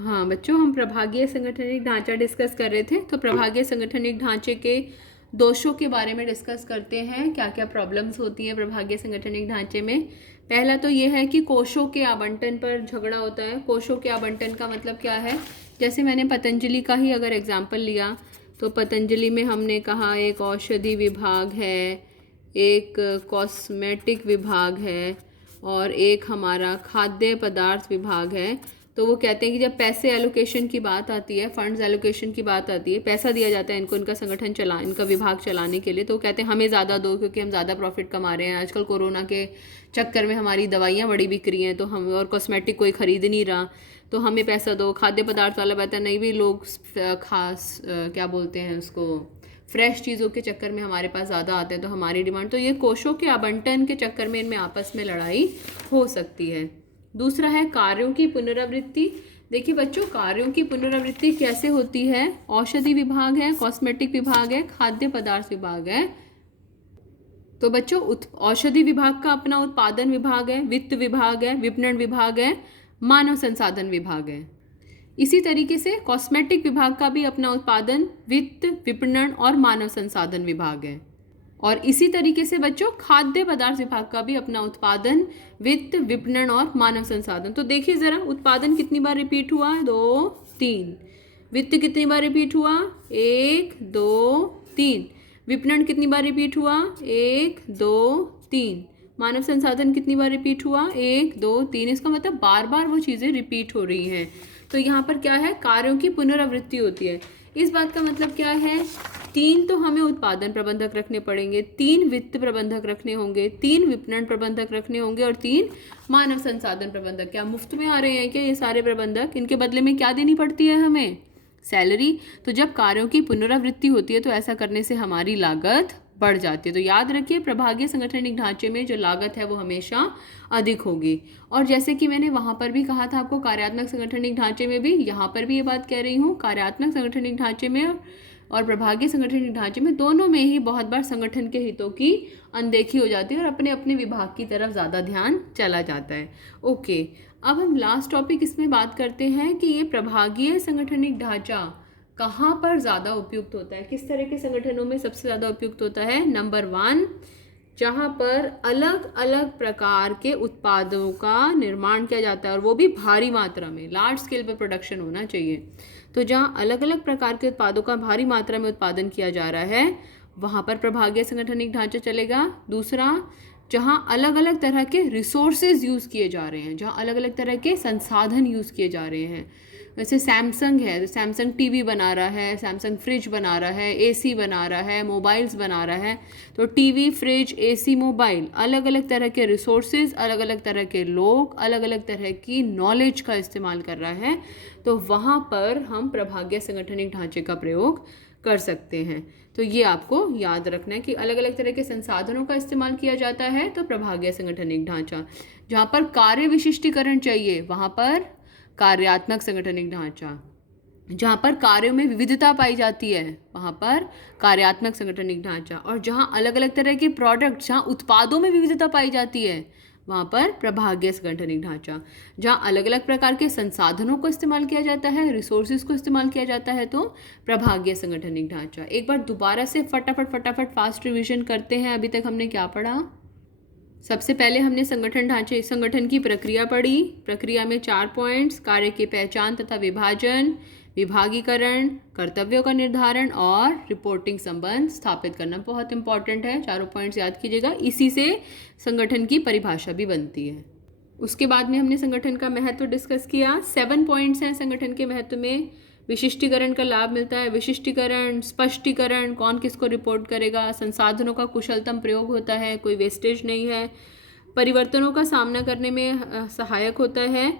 हाँ बच्चों, हम प्रभागीय संगठनिक ढांचा डिस्कस कर रहे थे। तो प्रभागीय संगठनिक ढांचे के दोषों के बारे में डिस्कस करते हैं, क्या क्या प्रॉब्लम्स होती हैं प्रभागीय संगठनिक ढांचे में। पहला तो ये है कि कोषों के आवंटन पर झगड़ा होता है। कोषों के आवंटन का मतलब क्या है? जैसे मैंने पतंजलि का ही अगर एग्जाम्पल लिया तो पतंजलि में हमने कहा एक औषधि विभाग है, एक कॉस्मेटिक विभाग है और एक हमारा खाद्य पदार्थ विभाग है। तो वो कहते हैं कि जब पैसे एलोकेशन की बात आती है, फंड्स एलोकेशन की बात आती है, पैसा दिया जाता है इनको इनका संगठन इनका विभाग चलाने के लिए, तो वो कहते हैं हमें ज़्यादा दो क्योंकि हम ज़्यादा प्रॉफिट कमा रहे हैं। आजकल कोरोना के चक्कर में हमारी दवाइयाँ बड़ी बिक रही हैं, तो हम और कॉस्मेटिक कोई खरीद नहीं रहा, तो हमें पैसा दो। खाद्य पदार्थ वाला कहता है नहीं भी लोग खास क्या बोलते हैं उसको, फ्रेश चीज़ों के चक्कर में हमारे पास ज़्यादा आते हैं तो हमारी डिमांड। तो ये कोषों के आवंटन के चक्कर में इनमें आपस में लड़ाई हो सकती है। दूसरा है कार्यों की पुनरावृत्ति। देखिए बच्चों, कार्यों की पुनरावृत्ति कैसे होती है? औषधि विभाग है, कॉस्मेटिक विभाग है, खाद्य पदार्थ विभाग है। तो बच्चों औषधि विभाग का अपना उत्पादन विभाग है, वित्त विभाग है, विपणन विभाग है, मानव संसाधन विभाग है। इसी तरीके से कॉस्मेटिक विभाग का भी अपना उत्पादन, वित्त, विपणन और मानव संसाधन विभाग है। और इसी तरीके से बच्चों खाद्य पदार्थ विभाग का भी अपना उत्पादन, वित्त, विपणन और मानव संसाधन। तो देखिए जरा, उत्पादन कितनी बार रिपीट हुआ? 2, 3। वित्त कितनी बार रिपीट हुआ? 1, 2, 3। विपणन कितनी बार रिपीट हुआ? 1, 2, 3। मानव संसाधन कितनी बार रिपीट हुआ? 1, 2, 3। इसका मतलब बार बार वो चीज़ें रिपीट हो रही हैं। तो यहाँ पर क्या है? कार्यों की पुनरावृत्ति होती है। इस बात का मतलब क्या है? 3 तो हमें उत्पादन प्रबंधक रखने पड़ेंगे, 3 वित्त प्रबंधक रखने होंगे, 3 विपणन प्रबंधक रखने होंगे और 3 मानव संसाधन प्रबंधक। क्या मुफ्त में आ रहे हैं क्या ये सारे प्रबंधक? इनके बदले में क्या देनी पड़ती है हमें? सैलरी। तो जब कार्यों की पुनरावृत्ति होती है तो ऐसा करने से हमारी लागत बढ़ जाती है। तो याद रखिए, प्रभागीय संगठनिक ढांचे में जो लागत है वो हमेशा अधिक होगी। और जैसे कि मैंने वहाँ पर भी कहा था आपको, कार्यात्मक संगठनिक ढांचे में भी, यहाँ पर भी ये बात कह रही हूँ, कार्यात्मक संगठनिक ढांचे में और प्रभागीय संगठनिक ढांचे में, दोनों में ही बहुत बार संगठन के हितों की अनदेखी हो जाती है और अपने अपने विभाग की तरफ ज़्यादा ध्यान चला जाता है। ओके, अब हम लास्ट टॉपिक इसमें बात करते हैं कि ये प्रभागीय संगठनिक ढांचा कहाँ पर ज़्यादा उपयुक्त होता है, किस तरह के संगठनों में सबसे ज़्यादा उपयुक्त होता है? नंबर 1, जहाँ पर अलग अलग प्रकार के उत्पादों का निर्माण किया जाता है और वो भी भारी मात्रा में, लार्ज स्केल पर प्रोडक्शन होना चाहिए। तो जहाँ अलग अलग प्रकार के उत्पादों का भारी मात्रा में उत्पादन किया जा रहा है वहाँ पर प्रभागीय संगठनिक ढांचा चलेगा। दूसरा, जहाँ अलग अलग तरह के रिसोर्सेज यूज़ किए जा रहे हैं, जहाँ अलग अलग तरह के संसाधन यूज़ किए जा रहे हैं। जैसे सैमसंग है, तो सैमसंग टीवी बना रहा है, सैमसंग फ्रिज बना रहा है, एसी बना रहा है, मोबाइल्स बना रहा है। तो टीवी, फ्रिज, एसी, मोबाइल, अलग अलग तरह के रिसोर्सेज, अलग अलग तरह के लोग, अलग अलग तरह की नॉलेज का इस्तेमाल कर रहा है। तो वहाँ पर हम प्रभागीय संगठनिक ढांचे का प्रयोग कर सकते हैं। तो ये आपको याद रखना है कि अलग अलग तरह के संसाधनों का इस्तेमाल किया जाता है तो प्रभागीय संगठनिक ढांचा। जहाँ पर कार्य विशिष्टीकरण चाहिए वहाँ पर कार्यात्मक संगठनिक ढांचा। जहाँ पर कार्यों में विविधता पाई जाती है वहाँ पर कार्यात्मक संगठनिक ढांचा। और जहाँ अलग अलग तरह के प्रोडक्ट, जहाँ उत्पादों में विविधता पाई जाती है वहाँ पर प्रभागीय संगठनिक ढांचा। जहाँ अलग अलग प्रकार के संसाधनों को इस्तेमाल किया जाता है, रिसोर्सेज को इस्तेमाल किया जाता है, तो प्रभागीय संगठनिक ढांचा। एक बार दोबारा से फटाफट फास्ट रिवीजन करते हैं। अभी तक हमने क्या पढ़ा? सबसे पहले हमने संगठन की प्रक्रिया पढ़ी। प्रक्रिया में 4 पॉइंट्स: कार्य की पहचान तथा विभाजन, विभागीकरण, कर्तव्यों का निर्धारण और रिपोर्टिंग संबंध स्थापित करना बहुत इंपॉर्टेंट है। 4 पॉइंट्स याद कीजिएगा, इसी से संगठन की परिभाषा भी बनती है। उसके बाद में हमने संगठन का महत्व डिस्कस किया। 7 पॉइंट्स हैं संगठन के महत्व में। विशिष्टीकरण का लाभ मिलता है, विशिष्टीकरण, स्पष्टीकरण, कौन किसको रिपोर्ट करेगा, संसाधनों का कुशलतम प्रयोग होता है, कोई वेस्टेज नहीं है, परिवर्तनों का सामना करने में सहायक होता है।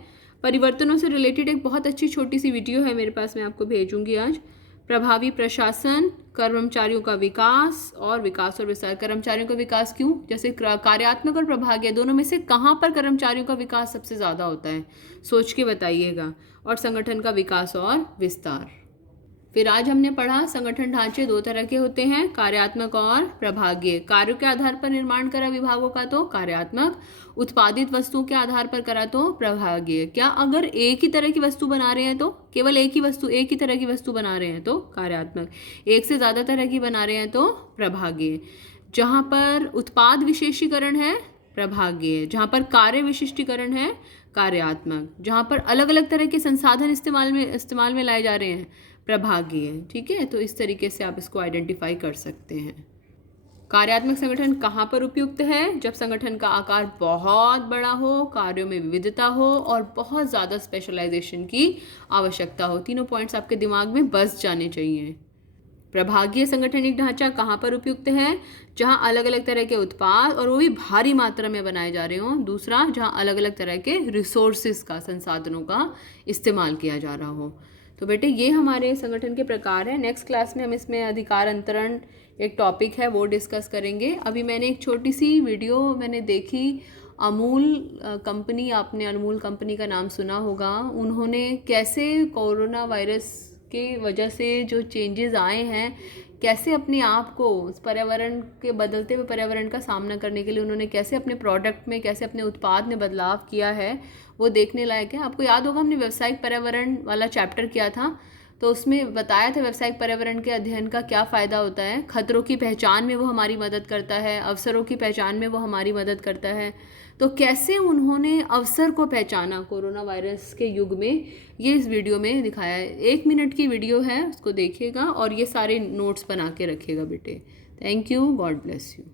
परिवर्तनों से रिलेटेड एक बहुत अच्छी छोटी सी वीडियो है मेरे पास, मैं आपको भेजूंगी आज। प्रभावी प्रशासन, कर्मचारियों का विकास और विस्तार। कर्मचारियों का विकास क्यों? जैसे कार्यात्मक और प्रभागीय दोनों में से कहाँ पर कर्मचारियों का विकास सबसे ज़्यादा होता है, सोच के बताइएगा। और संगठन का विकास और विस्तार। फिर आज हमने पढ़ा संगठन ढांचे दो तरह के होते हैं, कार्यात्मक और प्रभागीय। कार्यों के आधार पर निर्माण करा विभागों का तो कार्यात्मक, उत्पादित वस्तुओं के आधार पर करा तो प्रभागीय। क्या अगर एक ही तरह की वस्तु बना रहे हैं तो, केवल एक ही तरह की वस्तु बना रहे हैं तो कार्यात्मक, एक से ज़्यादा तरह की बना रहे हैं तो प्रभागीय। जहाँ पर उत्पाद विशेषीकरण है प्रभागीय, जहाँ पर कार्य विशिष्टीकरण है कार्यात्मक, जहाँ पर अलग अलग तरह के संसाधन इस्तेमाल में लाए जा रहे हैं प्रभागीय। ठीक है, तो इस तरीके से आप इसको आइडेंटिफाई कर सकते हैं। कार्यात्मक संगठन कहाँ पर उपयुक्त है? जब संगठन का आकार बहुत बड़ा हो, कार्यों में विविधता हो और बहुत ज़्यादा स्पेशलाइजेशन की आवश्यकता हो। तीनों पॉइंट्स आपके दिमाग में बस जाने चाहिए। प्रभागीय संगठनिक ढांचा कहाँ पर उपयुक्त है? जहाँ अलग अलग तरह के उत्पाद और वो भी भारी मात्रा में बनाए जा रहे हों। दूसरा, जहाँ अलग अलग तरह के रिसोर्सेज का, संसाधनों का इस्तेमाल किया जा रहा हो। तो बेटे ये हमारे संगठन के प्रकार हैं। नेक्स्ट क्लास में हम इसमें अधिकार अंतरण एक टॉपिक है वो डिस्कस करेंगे। अभी मैंने एक छोटी सी वीडियो देखी, अमूल कंपनी, आपने अमूल कंपनी का नाम सुना होगा। उन्होंने कैसे कोरोना वायरस के वजह से जो चेंजेस आए हैं, कैसे अपने आप को पर्यावरण के बदलते हुए पर्यावरण का सामना करने के लिए उन्होंने कैसे अपने प्रोडक्ट में, कैसे अपने उत्पाद में बदलाव किया है, वो देखने लायक है। आपको याद होगा हमने व्यावसायिक पर्यावरण वाला चैप्टर किया था, तो उसमें बताया था व्यावसायिक पर्यावरण के अध्ययन का क्या फ़ायदा होता है। खतरों की पहचान में वो हमारी मदद करता है, अवसरों की पहचान में वो हमारी मदद करता है। तो कैसे उन्होंने अवसर को पहचाना कोरोना वायरस के युग में, ये इस वीडियो में दिखाया है। 1 मिनट की वीडियो है, उसको देखिएगा और ये सारे नोट्स बना के रखिएगा बेटे। Thank you, God bless you.